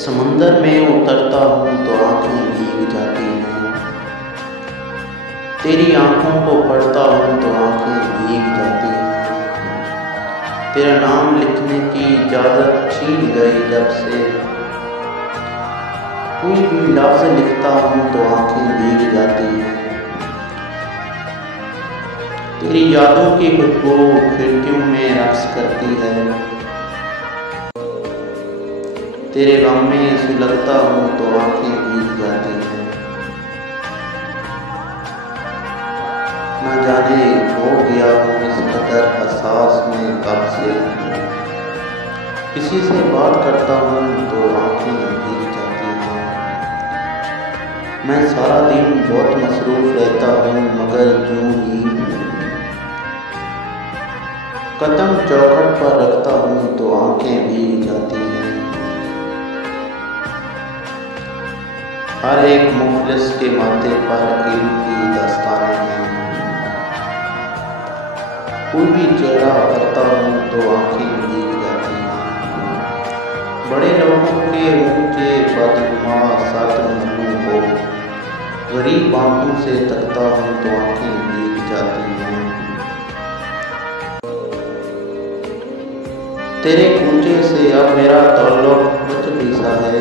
समंदर में उतरता हूँ तो आंखें भीग जाती हैं। तेरी आंखों को पढ़ता हूँ तो आंखें भीग जाती हैं। तेरा नाम लिखने की इजाज़त छीन गई जब से कोई भी लफ्ज़ लिखता हूँ तो आंखें भीग जाती हैं। तेरी यादों की खुशबू खिड़कियों में रक्स करती है। तेरे गम में सुलगता हूँ तो आंखें भीग जाती हैं। न जाने हो गया हूँ इस कदर हसास में कब से, किसी से बात करता हूँ तो आंखें भीग जाती हैं। मैं सारा दिन बहुत मसरूफ़ रहता हूँ मगर यूं ही कदम चौखट पर रखता हूँ तो आंखें भीग जाती हैं। हर एक मुफलिस के माथे पर इल्म की दस्ताने हैं। कोई भी चेहरा करता हूँ तो आंखें भीग जाती हैं। बड़े लोगों के ऊंचे बदनुमा सर मुँह को गरीब आंखों से तकता हूँ तो आंखें भीग जाती हैं। तेरे कूचे से अब मेरा ताल्लुक कुछ भी सा है,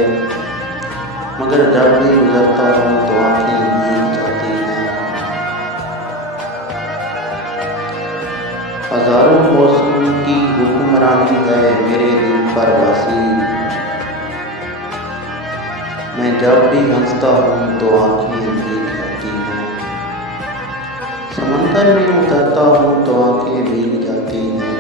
मगर जब भी गुजरता हूँ तो आंखें भीग जाती हैं। हजारों मौसम की हुक्मरानी है मेरे दिल पर वासी। मैं जब भी हंसता हूँ तो आंखें भीग जाती हैं। समंदर में उतरता हूँ तो आंखें भीग जाती हैं।